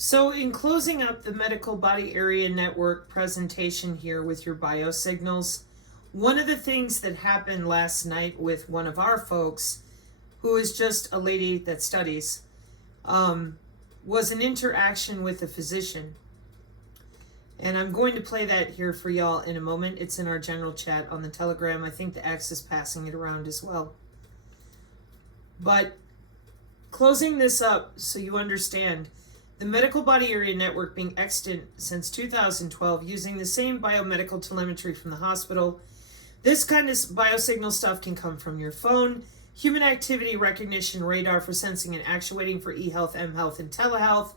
So in closing up the medical body area network presentation here with your biosignals, one of the things that happened last night with one of our folks, who is just a lady that studies, was an interaction with a physician. And I'm going to play that here for y'all in a moment. It's in our general chat on the Telegram. I think the X is passing it around as well. But closing this up so you understand, the medical body area network being extant since 2012 using the same biomedical telemetry from the hospital. This kind of biosignal stuff can come from your phone, human activity recognition radar for sensing and actuating for e-health, m-health, and telehealth,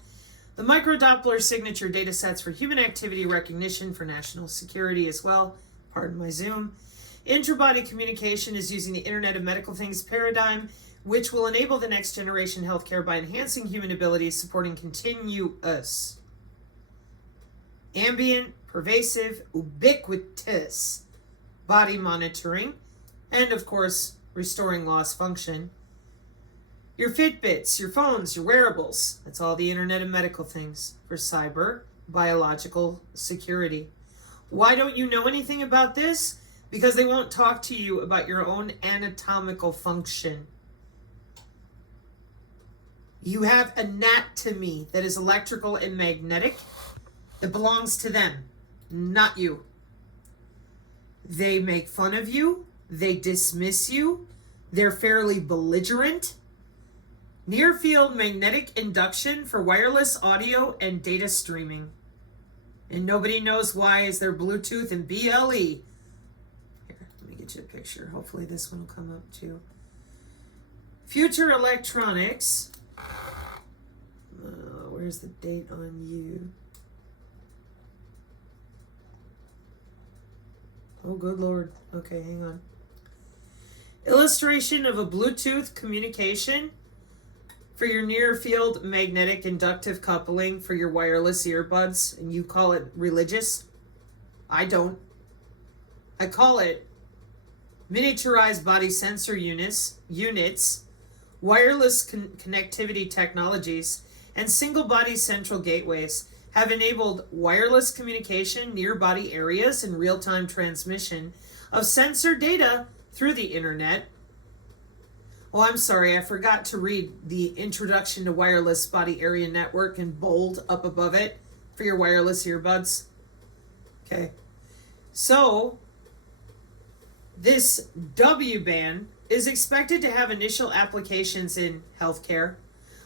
the microdoppler signature data sets for human activity recognition for national security as well, pardon my Zoom. Interbody communication is using the Internet of Medical Things paradigm, which will enable the next generation healthcare by enhancing human abilities, supporting continuous, ambient, pervasive, ubiquitous body monitoring, and of course, restoring lost function. Your Fitbits, your phones, your wearables, that's all the Internet of Medical Things for cyber, biological security. Why don't you know anything about this? Because they won't talk to you about your own anatomical function. You have anatomy that is electrical and magnetic that belongs to them, not you. They make fun of you. They dismiss you. They're fairly belligerent. Near field magnetic induction for wireless audio and data streaming. And nobody knows why is there Bluetooth and BLE. Here, let me get you a picture. Hopefully this one will come up too. Future electronics. Where's the date on you? Oh, good Lord. Okay, hang on. Illustration of a Bluetooth communication for your near field magnetic inductive coupling for your wireless earbuds, and you call it religious. I don't. I call it miniaturized body sensor units, wireless connectivity technologies, and single body central gateways have enabled wireless communication near body areas and real-time transmission of sensor data through the internet. Oh, I'm sorry, I forgot to read the introduction to wireless body area network in bold up above it for your wireless earbuds. Okay. So, this WBAN is expected to have initial applications in healthcare,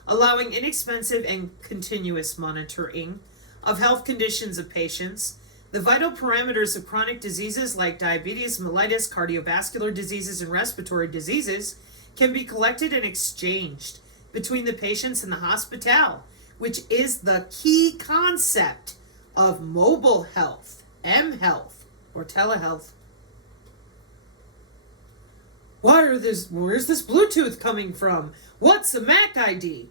allowing inexpensive and continuous monitoring of health conditions of patients, the vital parameters of chronic diseases like diabetes, mellitus, cardiovascular diseases, and respiratory diseases can be collected and exchanged between the patients and the hospital, which is the key concept of mobile health, m-health, or telehealth. Where's this Bluetooth coming from? What's the MAC ID?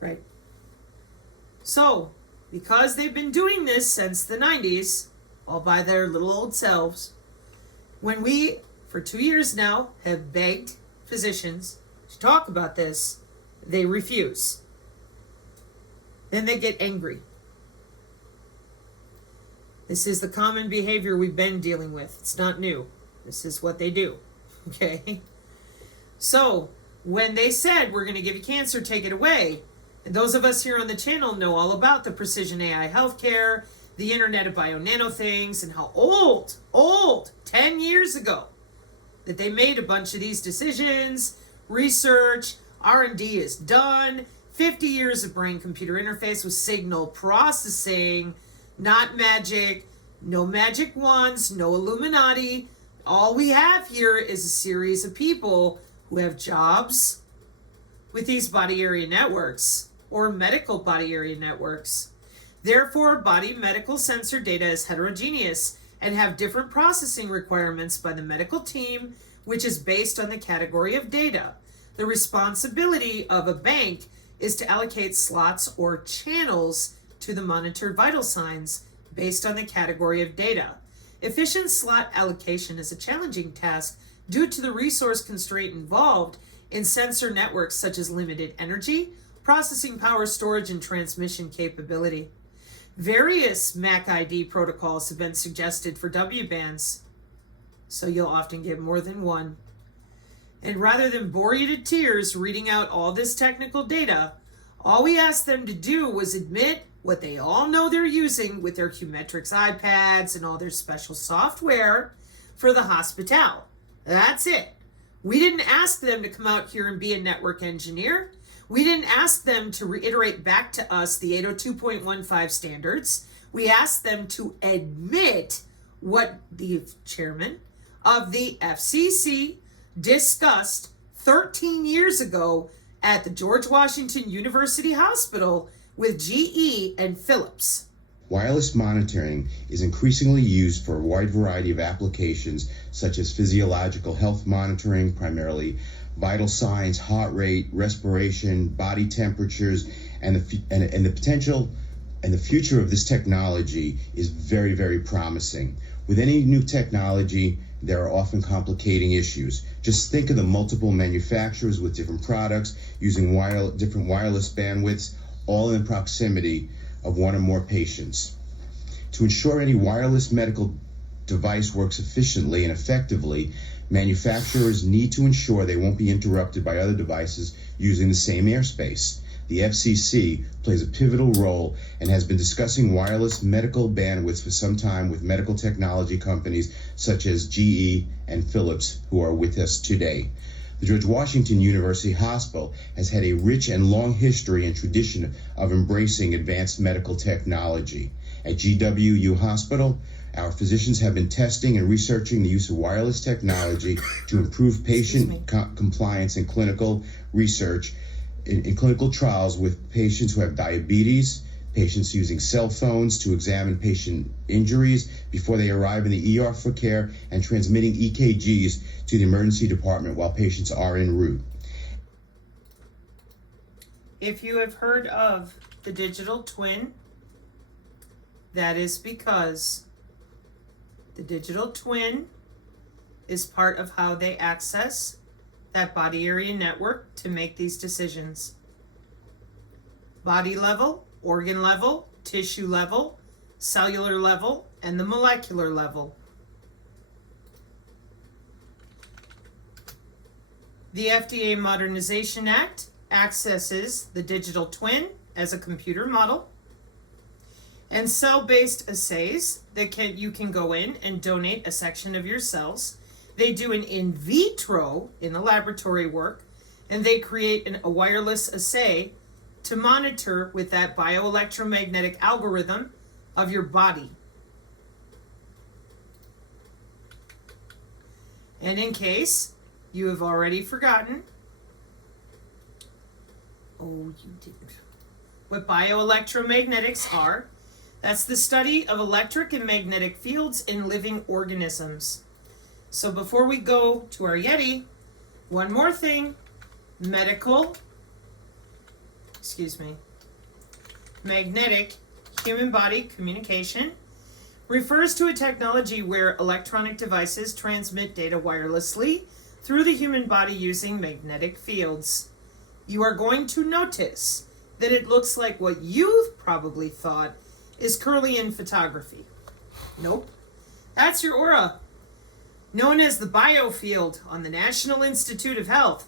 Right. So, because they've been doing this since the 90s, all by their little old selves, when we, for 2 years now, have begged physicians to talk about this, they refuse. Then they get angry. This is the common behavior we've been dealing with. It's not new. This is what they do. Okay? So, when they said, we're going to give you cancer, take it away, and those of us here on the channel know all about the precision AI healthcare, the Internet of Bio-Nano things, and how old, 10 years ago, that they made a bunch of these decisions, research, R&D is done, 50 years of brain-computer interface with signal processing, not magic, no magic wands, no Illuminati. All we have here is a series of people who have jobs with these body area networks or medical body area networks. Therefore, body medical sensor data is heterogeneous and have different processing requirements by the medical team, which is based on the category of data. The responsibility of a bank is to allocate slots or channels to the monitored vital signs based on the category of data. Efficient slot allocation is a challenging task due to the resource constraint involved in sensor networks such as limited energy, processing power, storage, and transmission capability. Various MAC ID protocols have been suggested for W-bands, so you'll often get more than one. And rather than bore you to tears reading out all this technical data, all we asked them to do was admit what they all know they're using with their Qmetrics iPads and all their special software for the hospital. That's it. We didn't ask them to come out here and be a network engineer. We didn't ask them to reiterate back to us the 802.15 standards. We asked them to admit what the chairman of the FCC discussed 13 years ago at the George Washington University Hospital with GE and Philips. Wireless monitoring is increasingly used for a wide variety of applications, such as physiological health monitoring, primarily vital signs, heart rate, respiration, body temperatures, and the potential and the future of this technology is very, very promising. With any new technology, there are often complicating issues. Just think of the multiple manufacturers with different products using different wireless bandwidths, all in proximity of one or more patients. To ensure any wireless medical device works efficiently and effectively, manufacturers need to ensure they won't be interrupted by other devices using the same airspace. The FCC plays a pivotal role and has been discussing wireless medical bandwidths for some time with medical technology companies such as GE and Philips, who are with us today. The George Washington University Hospital has had a rich and long history and tradition of embracing advanced medical technology. At GWU Hospital, our physicians have been testing and researching the use of wireless technology to improve patient compliance in clinical research, in clinical trials with patients who have diabetes, patients using cell phones to examine patient injuries before they arrive in the ER for care, and transmitting EKGs to the emergency department while patients are en route. If you have heard of the digital twin, that is because the digital twin is part of how they access that body area network to make these decisions. Body level, organ level, tissue level, cellular level, and the molecular level. The FDA Modernization Act accesses the digital twin as a computer model and cell-based assays that you can go in and donate a section of your cells. They do an in vitro in the laboratory work, and they create a wireless assay to monitor with that bioelectromagnetic algorithm of your body. And in case you have already forgotten, you didn't, what bioelectromagnetics are, that's the study of electric and magnetic fields in living organisms. So before we go to our Yeti, one more thing, magnetic human body communication refers to a technology where electronic devices transmit data wirelessly through the human body using magnetic fields. You are going to notice that it looks like what you probably thought is Kirlian photography. Nope. That's your aura, known as the biofield on the National Institute of Health.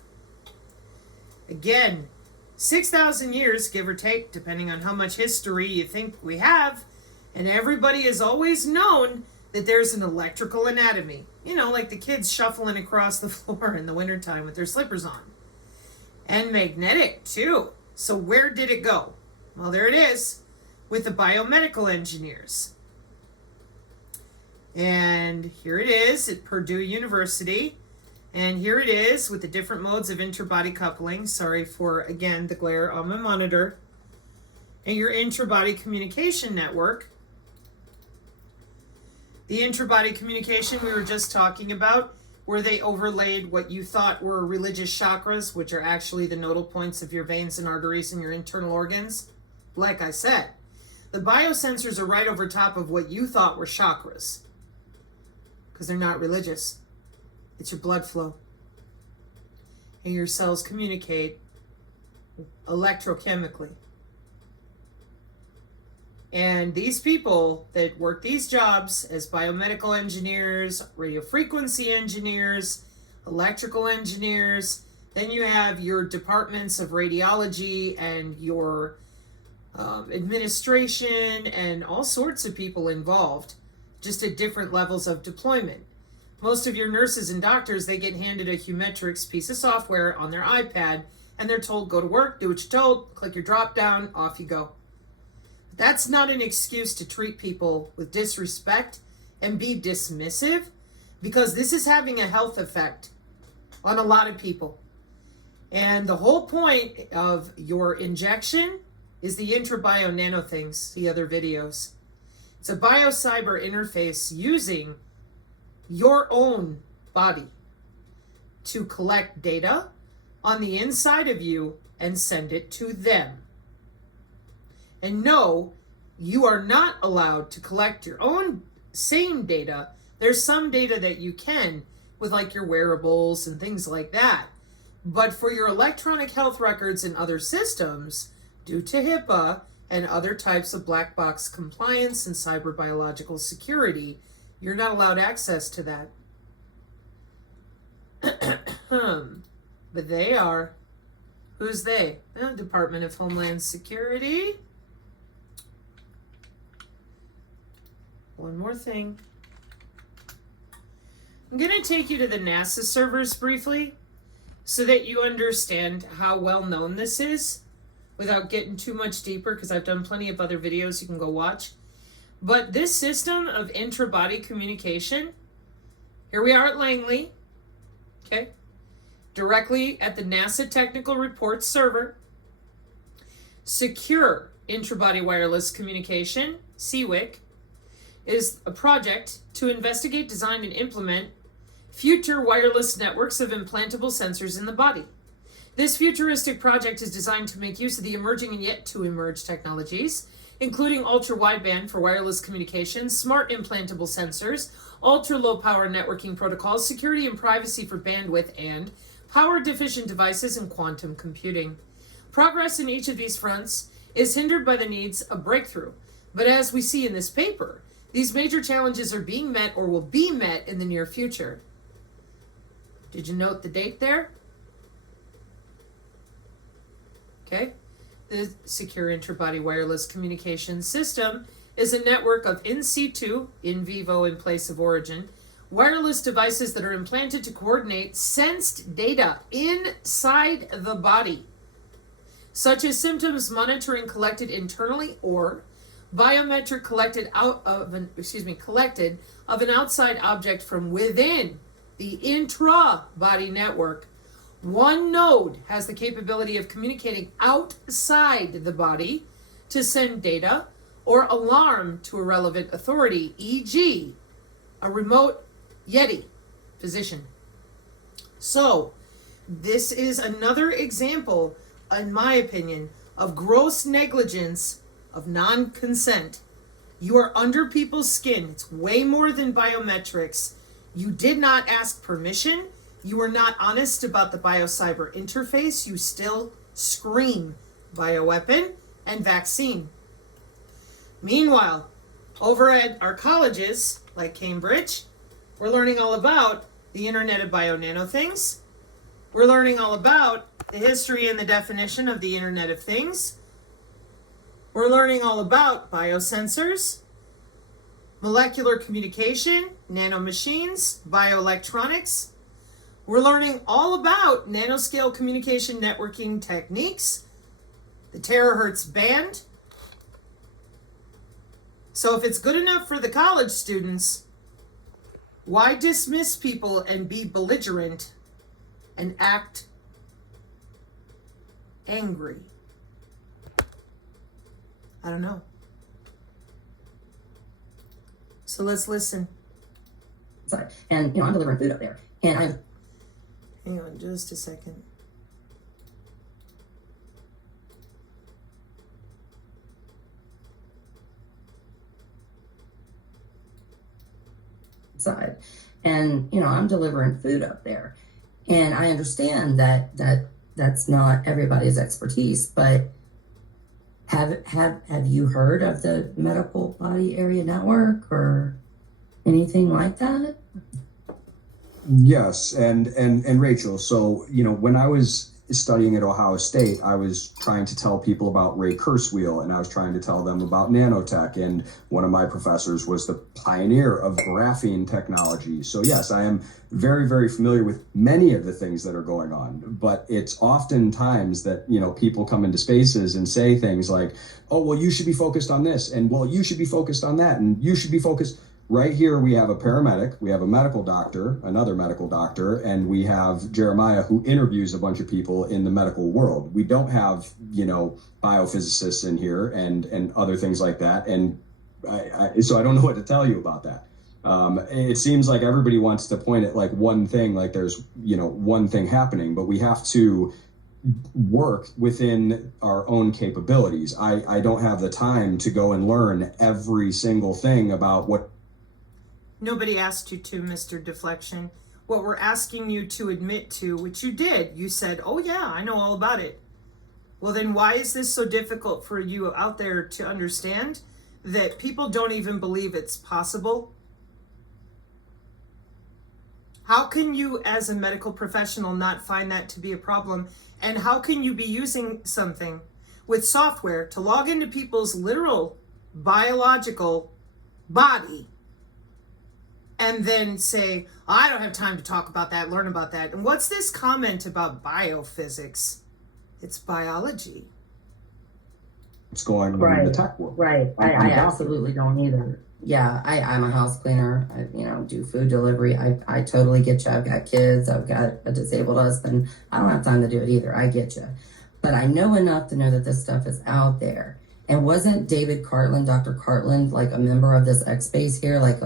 Again, 6,000 years, give or take, depending on how much history you think we have, and everybody has always known that there's an electrical anatomy. You know, like the kids shuffling across the floor in the wintertime with their slippers on. And magnetic, too. So where did it go? Well, there it is, with the biomedical engineers. And here it is at Purdue University. And here it is with the different modes of interbody coupling. Sorry for, again, the glare on my monitor. And your intrabody communication network. The intrabody communication we were just talking about, where they overlaid what you thought were religious chakras, which are actually the nodal points of your veins and arteries in your internal organs. Like I said, the biosensors are right over top of what you thought were chakras, because they're not religious. It's your blood flow. And your cells communicate electrochemically. And these people that work these jobs as biomedical engineers, radio frequency engineers, electrical engineers, then you have your departments of radiology and your administration and all sorts of people involved, just at different levels of deployment. Most of your nurses and doctors, they get handed a Humetrix piece of software on their iPad, and they're told, go to work, do what you're told, click your drop down, off you go. That's not an excuse to treat people with disrespect and be dismissive, because this is having a health effect on a lot of people. And the whole point of your injection is the intrabio nano things, see other videos. It's a biocyber interface using your own body to collect data on the inside of you and send it to them. And no, you are not allowed to collect your own same data. There's some data that you can with like your wearables and things like that. But for your electronic health records and other systems, due to HIPAA and other types of black box compliance and cyber biological security, you're not allowed access to that. But they are. Who's they? Department of Homeland Security. One more thing. I'm going to take you to the NASA servers briefly so that you understand how well known this is without getting too much deeper, because I've done plenty of other videos you can go watch. But this system of intra-body communication, here we are at Langley, okay, directly at the NASA Technical Reports server. Secure Intra-Body Wireless Communication, CWIC, is a project to investigate, design, and implement future wireless networks of implantable sensors in the body. This futuristic project is designed to make use of the emerging and yet to emerge technologies, including ultra-wideband for wireless communication, smart implantable sensors, ultra-low power networking protocols, security and privacy for bandwidth, and power-deficient devices and quantum computing. Progress in each of these fronts is hindered by the needs of breakthrough. But as we see in this paper, these major challenges are being met or will be met in the near future. Did you note the date there? Okay. The Secure Interbody Wireless Communication System is a network of in situ, in vivo in place of origin, wireless devices that are implanted to coordinate sensed data inside the body, such as symptoms monitoring collected internally or biometric collected of an outside object from within the intra-body network. One node has the capability of communicating outside the body to send data or alarm to a relevant authority, e.g., a remote Yeti physician. So, this is another example, in my opinion, of gross negligence of non-consent. You are under people's skin. It's way more than biometrics. You did not ask permission. You were not honest about the biocyber interface. You still scream bioweapon and vaccine. Meanwhile, over at our colleges, like Cambridge, we're learning all about the Internet of Bio-Nano Things. We're learning all about the history and the definition of the Internet of Things. We're learning all about biosensors, molecular communication, nanomachines, bioelectronics. We're learning all about nanoscale communication networking techniques, the terahertz band. So if it's good enough for the college students, why dismiss people and be belligerent and act angry? I don't know. So let's listen. Sorry. And, I'm delivering food up there. And I'm... Hang on just a second. And, I'm delivering food up there. And I understand that that's not everybody's expertise, but have you heard of the Medical Body Area Network or anything like that? Yes, and Rachel, so when I was studying at Ohio State, I was trying to tell people about Ray Kurzweil, and I was trying to tell them about nanotech, and one of my professors was the pioneer of graphene technology. So yes, I am very, very familiar with many of the things that are going on, but it's oftentimes that people come into spaces and say things like, oh, well, you should be focused on this, and well, you should be focused on that, and you should be focused. Right here, we have a paramedic, we have a medical doctor, another medical doctor, and we have Jeremiah, who interviews a bunch of people in the medical world. We don't have, biophysicists in here and other things like that. And so I don't know what to tell you about that. It seems like everybody wants to point at like one thing, like there's, one thing happening, but we have to work within our own capabilities. I don't have the time to go and learn every single thing about what. Nobody asked you to, Mr. Deflection. What we're asking you to admit to, which you did, you said, oh yeah, I know all about it. Well, then why is this so difficult for you out there to understand that people don't even believe it's possible? How can you, as a medical professional, not find that to be a problem? And how can you be using something with software to log into people's literal biological body and then say, I don't have time to talk about that, learn about that? And what's this comment about biophysics? It's biology. What's going on in the tech world. Right. I absolutely don't either. Yeah, I'm a house cleaner. I do food delivery. I totally get you. I've got kids. I've got a disabled husband. I don't have time to do it either. I get you. But I know enough to know that this stuff is out there. And wasn't David Cartland, Dr. Cartland, like a member of this X Space here, like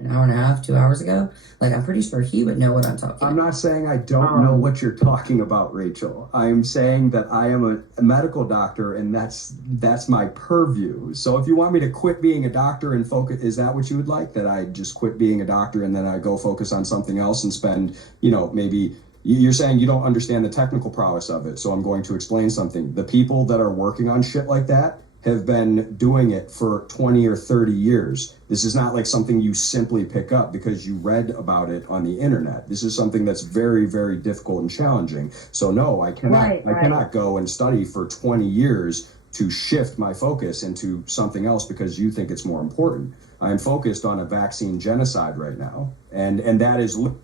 an hour and a half, 2 hours ago? Like, I'm pretty sure he would know what I'm talking about. I'm not saying I don't know what you're talking about, Rachel. I'm saying that I am a medical doctor, and that's my purview. So if you want me to quit being a doctor and focus, is that what you would like? That I just quit being a doctor and then I go focus on something else and spend, maybe. You're saying you don't understand the technical prowess of it, so I'm going to explain something. The people that are working on shit like that have been doing it for 20 or 30 years. This is not like something you simply pick up because you read about it on the internet. This is something that's very, very difficult and challenging. So no, I cannot cannot go and study for 20 years to shift my focus into something else because you think it's more important. I'm focused on a vaccine genocide right now. And that is... Well,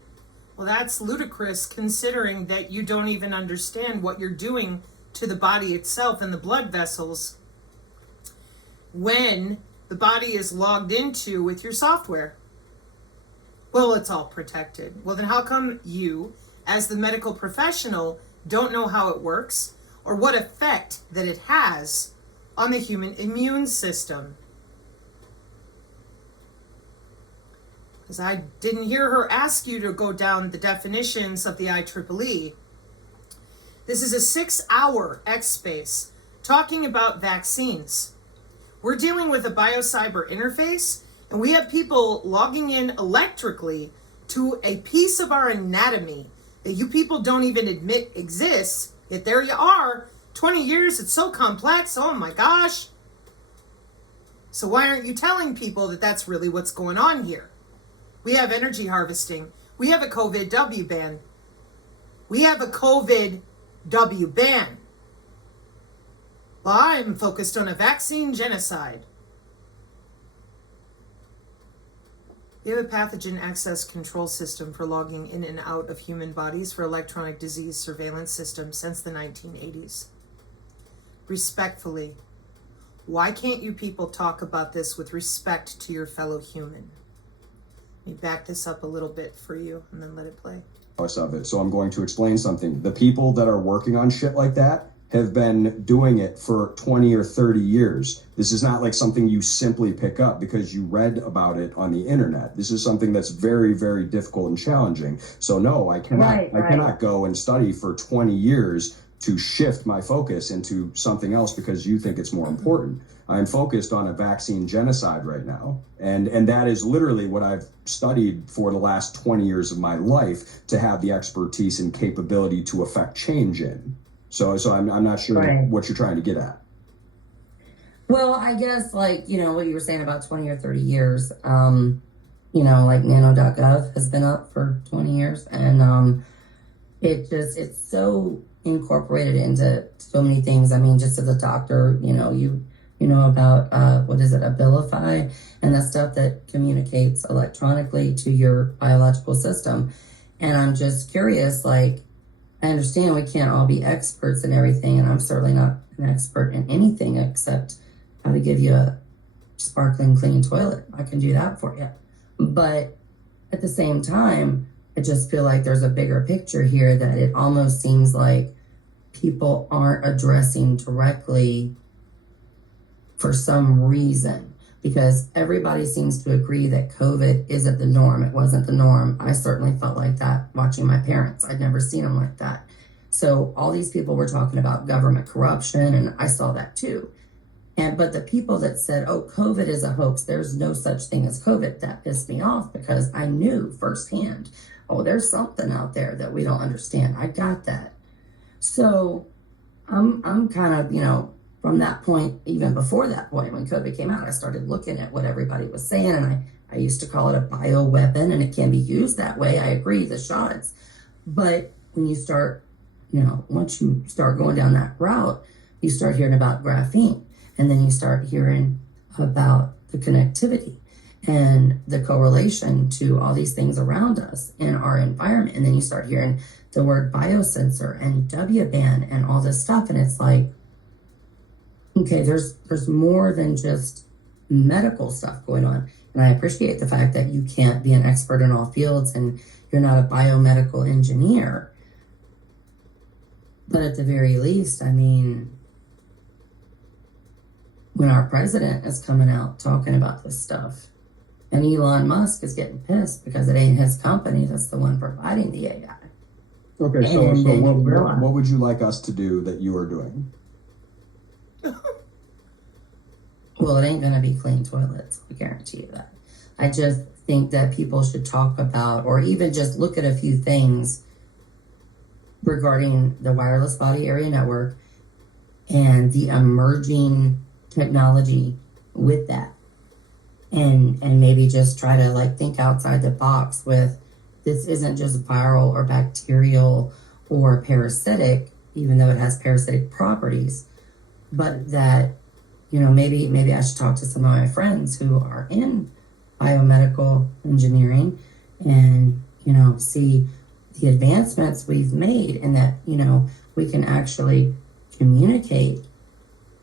that's ludicrous considering that you don't even understand what you're doing to the body itself and the blood vessels when the body is logged into with your software. Well, it's all protected. Well, then how come you, as the medical professional, don't know how it works or what effect that it has on the human immune system? Because I didn't hear her ask you to go down the definitions of the IEEE. This is a 6-hour X Space talking about vaccines. We're dealing with a biocyber interface, and we have people logging in electrically to a piece of our anatomy that you people don't even admit exists, yet there you are. 20 years, it's so complex, oh my gosh. So why aren't you telling people that that's really what's going on here? We have energy harvesting. We have a COVID W ban. We have a COVID W ban. Well, I'm focused on a vaccine genocide. We have a pathogen access control system for logging in and out of human bodies for electronic disease surveillance systems since the 1980s. Respectfully, why can't you people talk about this with respect to your fellow human? Let me back this up a little bit for you and then let it play. Of it. So I'm going to explain something. The people that are working on shit like that have been doing it for 20 or 30 years. This is not like something you simply pick up because you read about it on the internet. This is something that's very, very difficult and challenging. So no, I cannot go and study for 20 years to shift my focus into something else because you think it's more important. I'm focused on a vaccine genocide right now. And that is literally what I've studied for the last 20 years of my life to have the expertise and capability to affect change in. So I'm not sure Right. what you're trying to get at. Well, I guess like, what you were saying about 20 or 30 years, like nano.gov has been up for 20 years, and it's so incorporated into so many things. I mean, just as a doctor, you know about what is it, Abilify, and that stuff that communicates electronically to your biological system. And I'm just curious, like, I understand we can't all be experts in everything, and I'm certainly not an expert in anything except how to give you a sparkling clean toilet. I can do that for you. But at the same time, I just feel like there's a bigger picture here that it almost seems like people aren't addressing directly for some reason, because everybody seems to agree that COVID isn't the norm. It wasn't the norm. I certainly felt like that watching my parents. I'd never seen them like that. So all these people were talking about government corruption, and I saw that too. But the people that said, oh, COVID is a hoax, there's no such thing as COVID, that pissed me off, because I knew firsthand, oh, there's something out there that we don't understand. I got that. So I'm kind of, from that point, even before that point, when COVID came out, I started looking at what everybody was saying, and I used to call it a bioweapon, and it can be used that way. I agree, the shots. But when you start, once you start going down that route, you start hearing about graphene, and then you start hearing about the connectivity and the correlation to all these things around us in our environment. And then you start hearing the word biosensor and WBAN and all this stuff. And it's like, okay, there's more than just medical stuff going on. And I appreciate the fact that you can't be an expert in all fields and you're not a biomedical engineer. But at the very least, I mean, when our president is coming out talking about this stuff, and Elon Musk is getting pissed because it ain't his company that's the one providing the AI. Okay, so what would you like us to do that you are doing? Well, it ain't going to be clean toilets. I guarantee you that. I just think that people should talk about, or even just look at a few things regarding the wireless body area network and the emerging technology with that. And maybe just try to think outside the box with, this isn't just viral or bacterial or parasitic, even though it has parasitic properties, but that, maybe I should talk to some of my friends who are in biomedical engineering and, see the advancements we've made, and that, we can actually communicate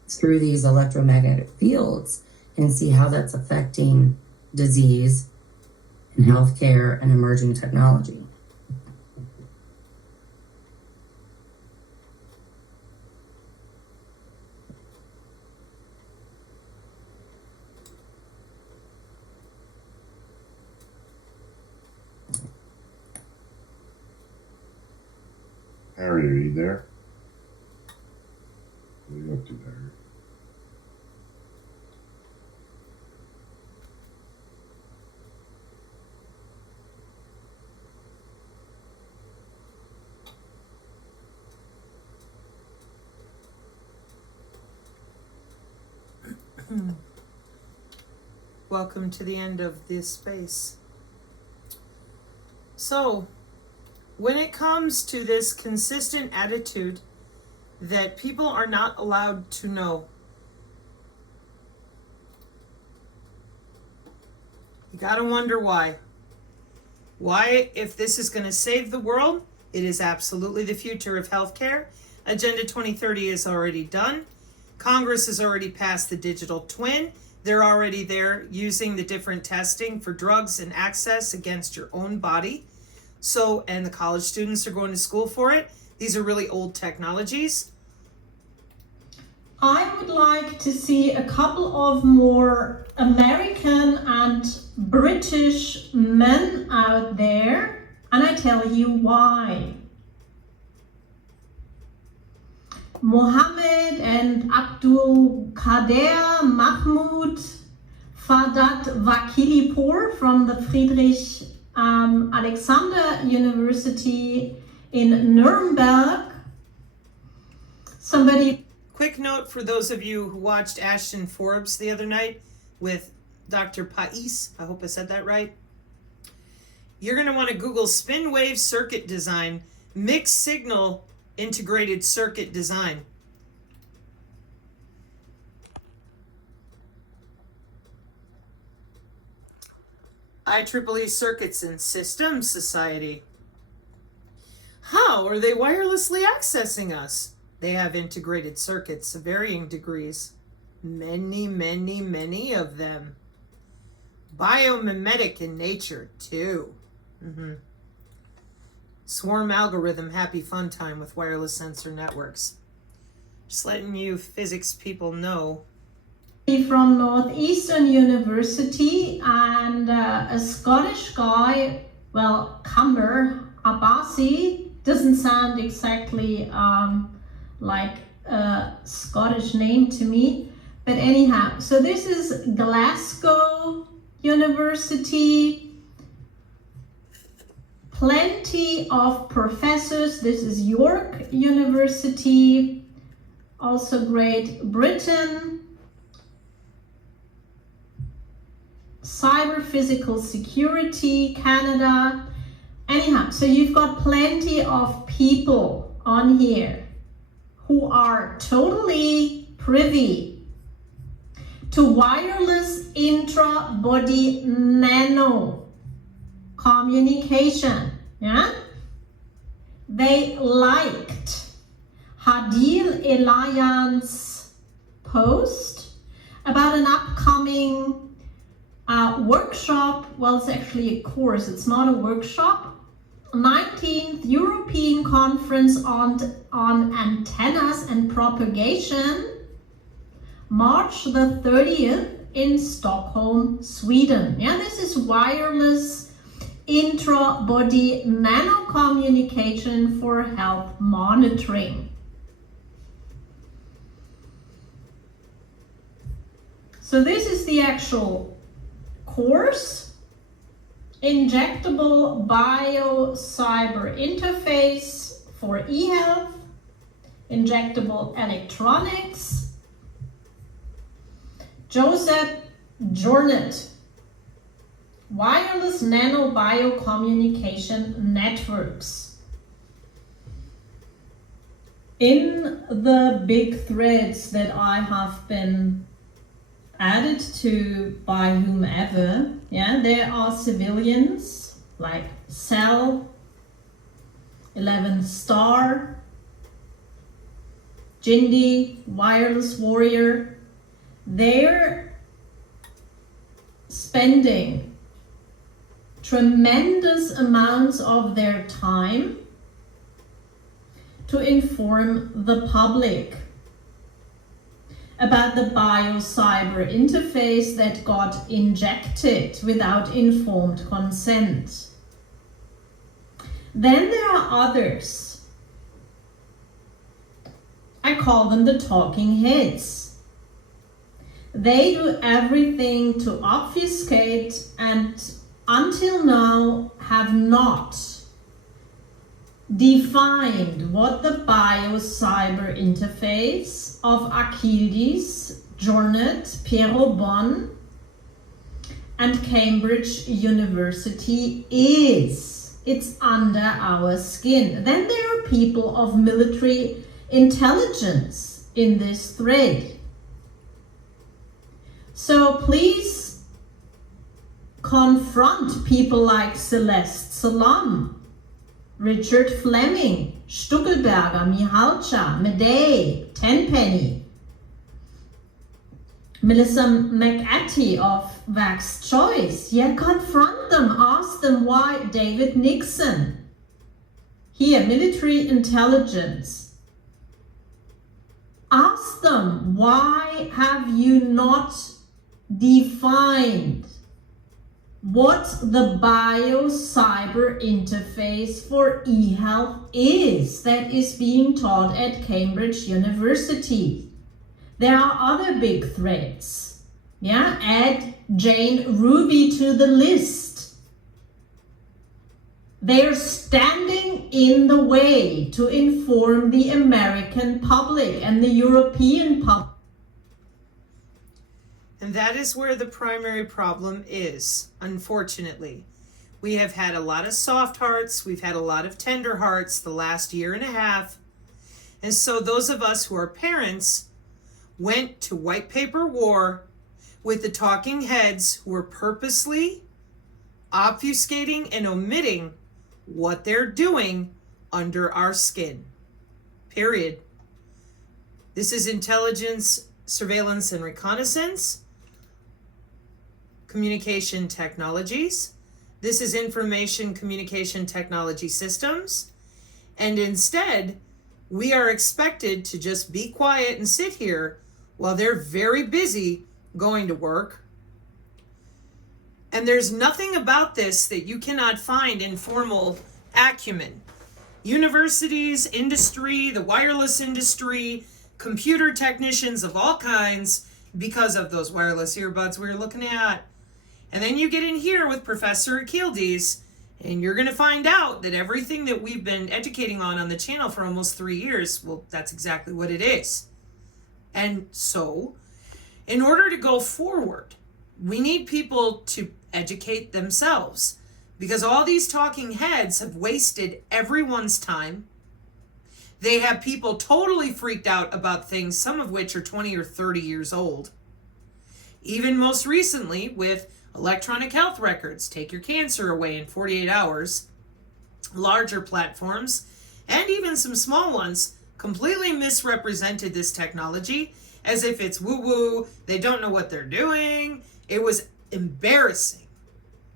through these electromagnetic fields and see how that's affecting disease and healthcare and emerging technology. Harry, are you there? What are you up to, Harry? Welcome to the end of this space. So, when it comes to this consistent attitude that people are not allowed to know, you gotta wonder why. Why, if this is going to save the world, it is absolutely the future of healthcare. Agenda 2030 is already done. Congress has already passed the digital twin. They're already there using the different testing for drugs and access against your own body. So, and the college students are going to school for it. These are really old technologies. I would like to see a couple of more American and British men out there, and I tell you why. Mohammed and Abdul Kader Mahmoud Fadat Vakilipur from the Friedrich Alexander University in Nuremberg somebody. Quick note for those of you who watched Ashton Forbes the other night with Dr. Pais, I hope I said that right. You're going to want to Google spin wave circuit design, mixed signal integrated circuit design. IEEE Circuits and Systems Society. How are they wirelessly accessing us? They have integrated circuits of varying degrees. Many, many, many of them. Biomimetic in nature, too. Swarm algorithm, happy fun time with wireless sensor networks. Just letting you physics people know. From Northeastern University, and a Scottish guy, well, Cumber Abbasi, doesn't sound exactly like a Scottish name to me, but anyhow, so this is Glasgow University, plenty of professors. This is York University, also Great Britain, cyber physical security, Canada. Anyhow, so you've got plenty of people on here who are totally privy to wireless intra-body nano communication. Yeah, they liked Hadil Elayan's post about an upcoming workshop. Well, it's actually a course, it's not a workshop. 19th European Conference on Antennas and Propagation, March the 30th in Stockholm, Sweden. Yeah, this is wireless intra-body nano communication for health monitoring. So this is the actual course. Injectable bio-cyber interface for e-health, injectable electronics. Joseph Jornet, wireless nano biocommunication networks. In the big threads that I have been added to by whomever, yeah, there are civilians like Cell, 11 Star, Jindy, Wireless Warrior. They're spending tremendous amounts of their time to inform the public about the bio-cyber interface that got injected without informed consent. Then there are others. I call them the talking heads. They do everything to obfuscate and until now have not defined what the bio-cyber interface of Achilles, Jornet, Pierrot Bon, and Cambridge University is. It's under our skin. Then there are people of military intelligence in this thread. So please confront people like Celeste Salam, Richard Fleming, Stuckelberger, Mihalcha, Medei, Tenpenny, Melissa McAtee of Vax Choice. Yeah, confront them, ask them why. David Nixon. Here, military intelligence. Ask them, why have you not defined what the bio-cyber interface for e-health is that is being taught at Cambridge University? There are other big threats. Yeah, add Jane Ruby to the list. They're standing in the way to inform the American public and the European public. And that is where the primary problem is, unfortunately. We have had a lot of soft hearts, we've had a lot of tender hearts the last year and a half. And so those of us who are parents went to white paper war with the talking heads who were purposely obfuscating and omitting what they're doing under our skin. Period. This is intelligence, surveillance, and reconnaissance, communication technologies. This is information communication technology systems. And instead, we are expected to just be quiet and sit here while they're very busy going to work. And there's nothing about this that you cannot find in formal acumen. Universities, industry, the wireless industry, computer technicians of all kinds, because of those wireless earbuds we were looking at. And then you get in here with Professor Achildes, and you're going to find out that everything that we've been educating on the channel for almost 3 years, well, that's exactly what it is. And so, in order to go forward, we need people to educate themselves, because all these talking heads have wasted everyone's time. They have people totally freaked out about things, some of which are 20 or 30 years old. Even most recently with electronic health records, take your cancer away in 48 hours. Larger platforms, and even some small ones, completely misrepresented this technology as if it's woo-woo, they don't know what they're doing. It was embarrassing.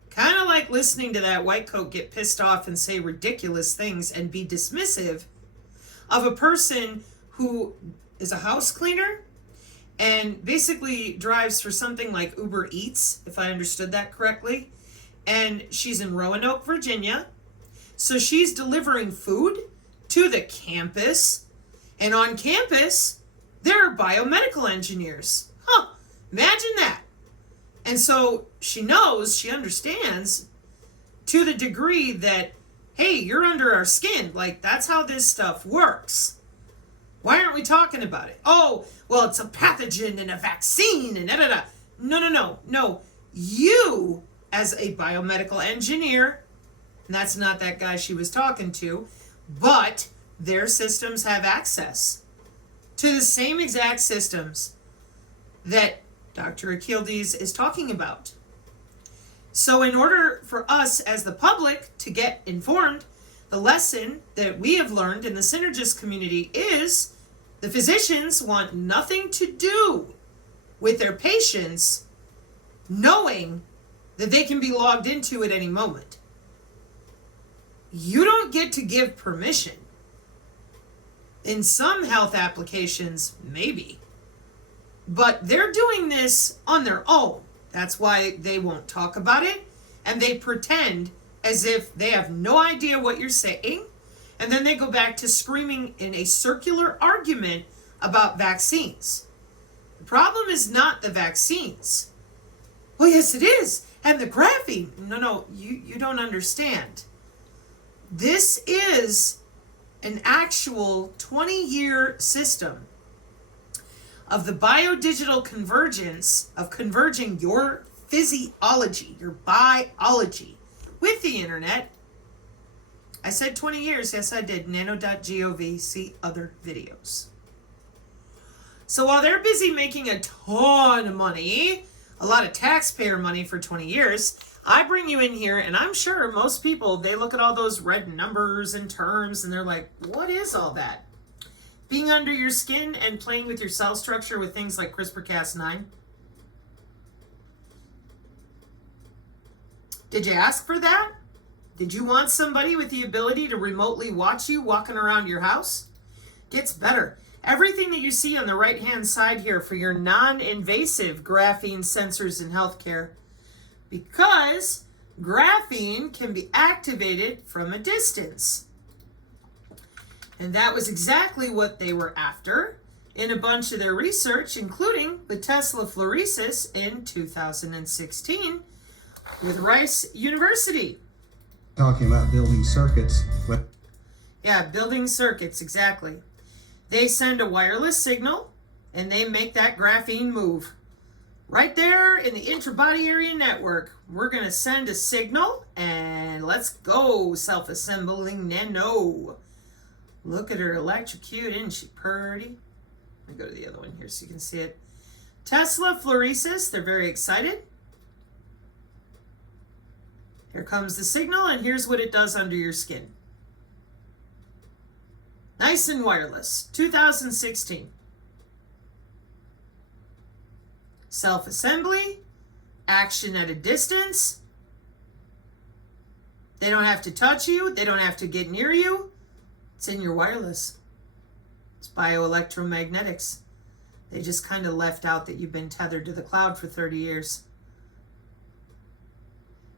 Kind of like listening to that white coat get pissed off and say ridiculous things and be dismissive of a person who is a house cleaner and basically drives for something like Uber Eats, if I understood that correctly. And she's in Roanoke, Virginia. So she's delivering food to the campus. And on campus, there are biomedical engineers. Imagine that. And so she knows, she understands to the degree that, hey, you're under our skin. Like, that's how this stuff works. Why aren't we talking about it? Oh, well, it's a pathogen and a vaccine and da-da-da. No. You, as a biomedical engineer, and that's not that guy she was talking to, but their systems have access to the same exact systems that Dr. Achildes is talking about. So in order for us as the public to get informed, the lesson that we have learned in the synergist community is the physicians want nothing to do with their patients knowing that they can be logged into at any moment. You don't get to give permission. In some health applications, maybe. But they're doing this on their own. That's why they won't talk about it. And they pretend as if they have no idea what you're saying. And then they go back to screaming in a circular argument about vaccines. The problem is not the vaccines. Well, yes, it is. And the graphene. No, you don't understand. This is an actual 20-year system of the biodigital convergence of converging your physiology, your biology, with the internet. I said 20 years. Yes, I did. Nano.gov. See other videos. So while they're busy making a ton of money, a lot of taxpayer money for 20 years, I bring you in here, and I'm sure most people, they look at all those red numbers and terms, and they're like, what is all that? Being under your skin and playing with your cell structure with things like CRISPR-Cas9? Did you ask for that? Did you want somebody with the ability to remotely watch you walking around your house? Gets better. Everything that you see on the right-hand side here for your non-invasive graphene sensors in healthcare, because graphene can be activated from a distance. And that was exactly what they were after in a bunch of their research, including the Tesla fluorescence in 2016 with Rice University. talking about building circuits. Yeah, building circuits, exactly. They send a wireless signal and they make that graphene move. Right there in the intrabody area network, we're going to send a signal and let's go, self-assembling nano. Look at her electrocute, isn't she pretty? Let me go to the other one here so you can see it. Tesla fluorescence, they're very excited. Here comes the signal and here's what it does under your skin. Nice and wireless, 2016. Self-assembly, action at a distance. They don't have to touch you. They don't have to get near you. It's in your wireless. It's bioelectromagnetics. They just kind of left out that you've been tethered to the cloud for 30 years.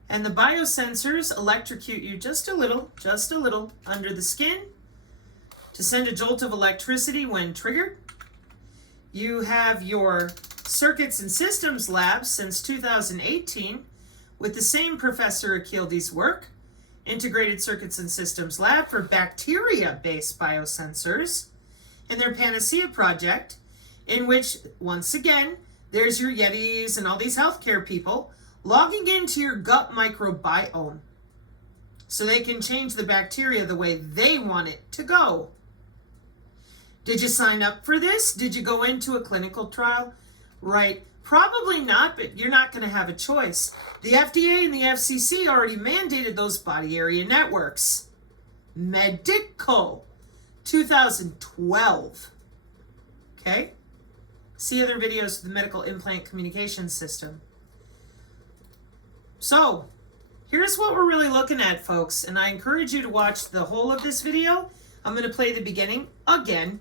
And the biosensors electrocute you just a little under the skin to send a jolt of electricity when triggered. You have your Circuits and Systems Lab since 2018 with the same Professor Akildi's work, Integrated Circuits and Systems Lab for bacteria-based biosensors, and their Panacea project, in which, once again, there's your Yetis and all these healthcare people logging into your gut microbiome so they can change the bacteria the way they want it to go. Did you sign up for this? Did you go into a clinical trial? Right. Probably not, but you're not going to have a choice. The FDA and the FCC already mandated those body area networks. Medical. 2012. Okay? See other videos of the medical implant communication system. So, here's what we're really looking at, folks, and I encourage you to watch the whole of this video. I'm going to play the beginning again.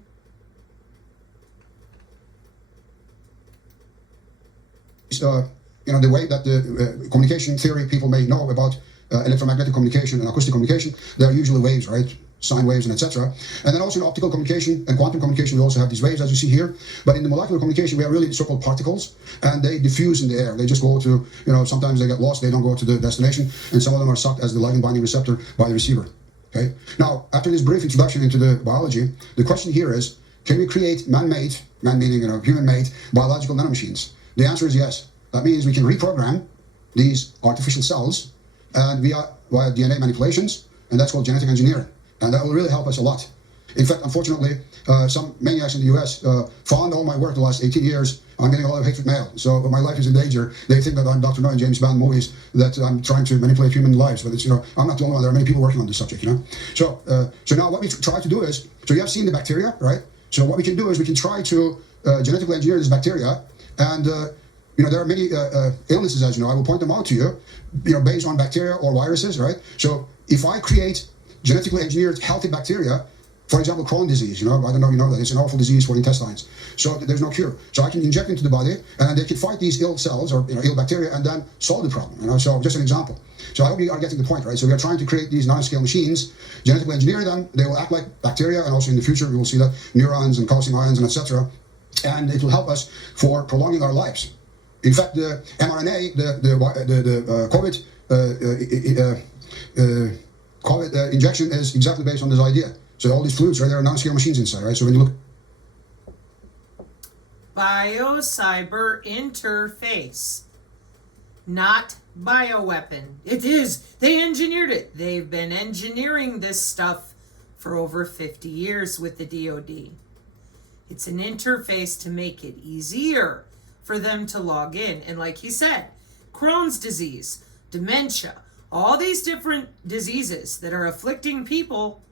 The way that the communication theory people may know about electromagnetic communication and acoustic communication, there are usually waves, right? Sine waves and etc. And then also in optical communication and quantum communication, we also have these waves, as you see here. But in the molecular communication, we have really so-called particles, and they diffuse in the air. They just go to, sometimes they get lost, they don't go to the destination, and some of them are sucked as the ligand binding receptor by the receiver. Okay. Now, after this brief introduction into the biology, the question here is, can we create man-made, man meaning human-made, biological nanomachines? The answer is yes. That means we can reprogram these artificial cells and via DNA manipulations, and that's called genetic engineering. And that will really help us a lot. In fact, unfortunately, some maniacs in the US found all my work the last 18 years. I'm getting a lot of hatred mail. So my life is in danger. They think that I'm Dr. No in James Bond movies, that I'm trying to manipulate human lives. But it's, I'm not the only one. There are many people working on this subject, So now what we try to do is, so you have seen the bacteria, right? So what we can do is we can try to genetically engineer this bacteria. And, there are many illnesses, as you know. I will point them out to you, based on bacteria or viruses, right? So if I create genetically engineered healthy bacteria, for example, Crohn's disease, I don't know, you know that it's an awful disease for intestines. So there's no cure. So I can inject into the body and they can fight these ill cells or ill bacteria and then solve the problem. So just an example. So I hope you are getting the point, right? So we are trying to create these nanoscale machines, genetically engineer them. They will act like bacteria, and also in the future we will see that neurons and calcium ions and etc. And it will help us for prolonging our lives. In fact, the mRNA, the COVID injection is exactly based on this idea. So all these fluids, right, there are nanoscale machines inside, right? So when you look... Bio-cyber interface, not bioweapon. It is. They engineered it. They've been engineering this stuff for over 50 years with the DoD. It's an interface to make it easier for them to log in. And like he said, Crohn's disease, dementia, all these different diseases that are afflicting people,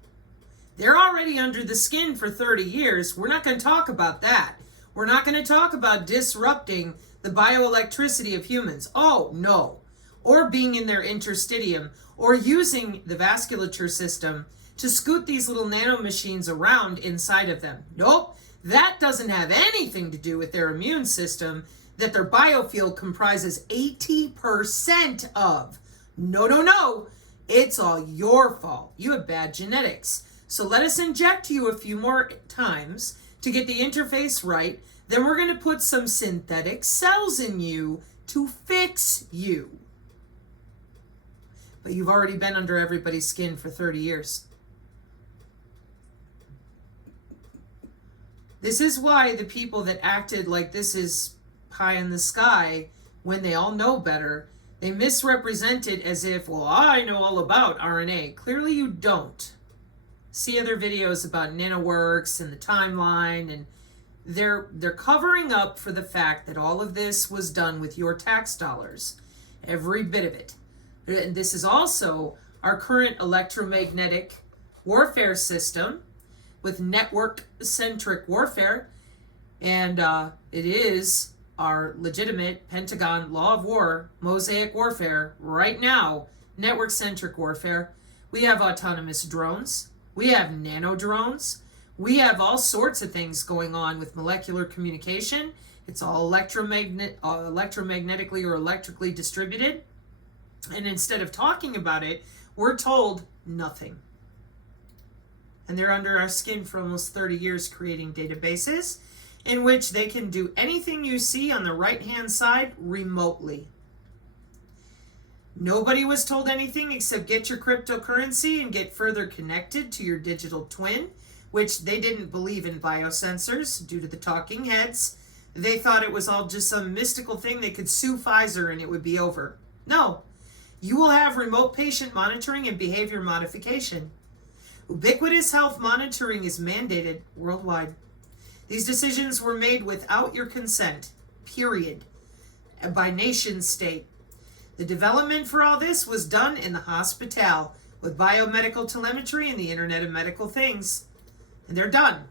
they're already under the skin for 30 years. We're not going to talk about that. We're not going to talk about disrupting the bioelectricity of humans. Oh, no. Or being in their interstitium, or using the vasculature system to scoot these little nanomachines around inside of them. Nope. That doesn't have anything to do with their immune system that their biofield comprises 80% of. No, no, no. It's all your fault. You have bad genetics. So let us inject you a few more times to get the interface right. Then we're going to put some synthetic cells in you to fix you. but you've already been under everybody's skin for 30 years. This is why the people that acted like this is pie in the sky when they all know better, they misrepresent it as if, well, I know all about RNA. Clearly you don't. See other videos about nanoworks and the timeline, and they're covering up for the fact that all of this was done with your tax dollars. Every bit of it. And this is also our current electromagnetic warfare system with network-centric warfare, and it is our legitimate Pentagon law of war, mosaic warfare, right now, network-centric warfare. We have autonomous drones, we have nano drones, we have all sorts of things going on with molecular communication. It's all electromagnetically or electrically distributed, and instead of talking about it, we're told nothing. And they're under our skin for almost 30 years creating databases in which they can do anything you see on the right-hand side remotely. Nobody was told anything except get your cryptocurrency and get further connected to your digital twin, which they didn't believe in biosensors due to the talking heads. They thought it was all just some mystical thing they could sue Pfizer and it would be over. No, you will have remote patient monitoring and behavior modification. Ubiquitous health monitoring is mandated worldwide. These decisions were made without your consent, period, by nation state. The development for all this was done in the hospital with biomedical telemetry and the Internet of Medical Things. And they're done.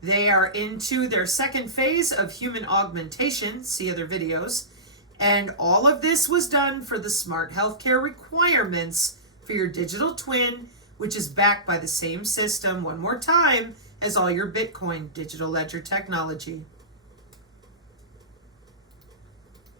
They are into their second phase of human augmentation, see other videos, and all of this was done for the smart healthcare requirements for your digital twin, which is backed by the same system, one more time, as all your Bitcoin digital ledger technology.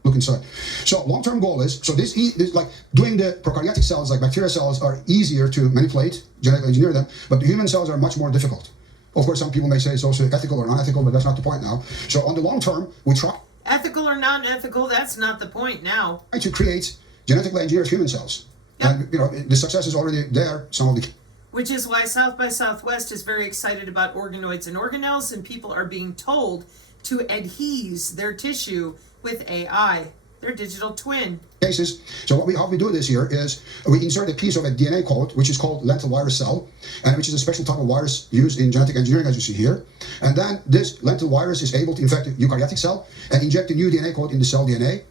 Look inside. So long-term goal is, so this is like doing the prokaryotic cells, like bacteria cells, are easier to manipulate, genetically engineer them, but the human cells are much more difficult. Of course, some people may say it's also ethical or non-ethical, but that's not the point now. So on the long term, we try Ethical or non-ethical, that's not the point now. to create genetically engineered human cells. Yep. And you know, the success is already there. Some of the Which is why South by Southwest is very excited about organoids and organelles, and people are being told to adhese their tissue with AI, their digital twin. cases. So how we do this here is we insert a piece of a DNA code, which is called lentil virus cell, and which is a special type of virus used in genetic engineering, as you see here. And then this lentil virus is able to infect a eukaryotic cell and inject a new DNA code in the cell DNA.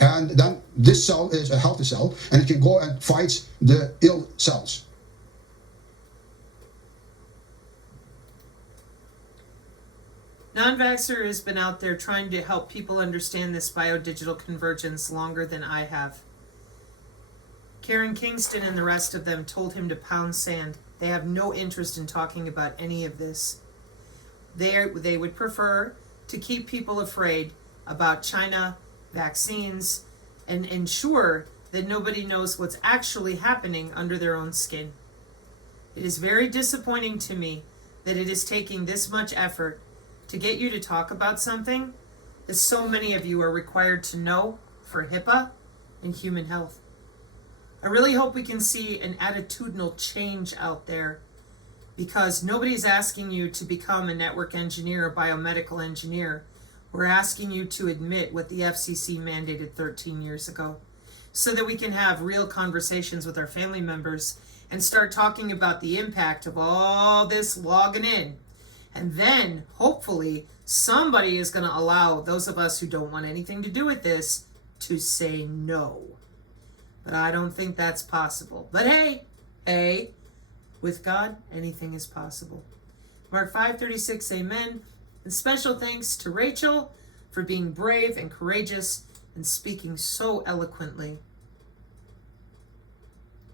And then this cell is a healthy cell, and it can go and fight the ill cells. Non-vaxxer has been out there trying to help people understand this biodigital convergence longer than I have. Karen Kingston and the rest of them told him to pound sand. They have no interest in talking about any of this. They would prefer to keep people afraid about China, vaccines, and ensure that nobody knows what's actually happening under their own skin. It is very disappointing to me that it is taking this much effort to get you to talk about something that so many of you are required to know for HIPAA and human health. I really hope we can see an attitudinal change out there, because nobody's asking you to become a network engineer or biomedical engineer. We're asking you to admit what the FCC mandated 13 years ago, so that we can have real conversations with our family members and start talking about the impact of all this logging in. And then, hopefully, somebody is going to allow those of us who don't want anything to do with this to say no. But I don't think that's possible. But hey, with God, anything is possible. Mark 5:36, amen. And special thanks to Rachel for being brave and courageous and speaking so eloquently.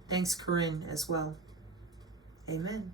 Thanks, Corinne, as well. Amen.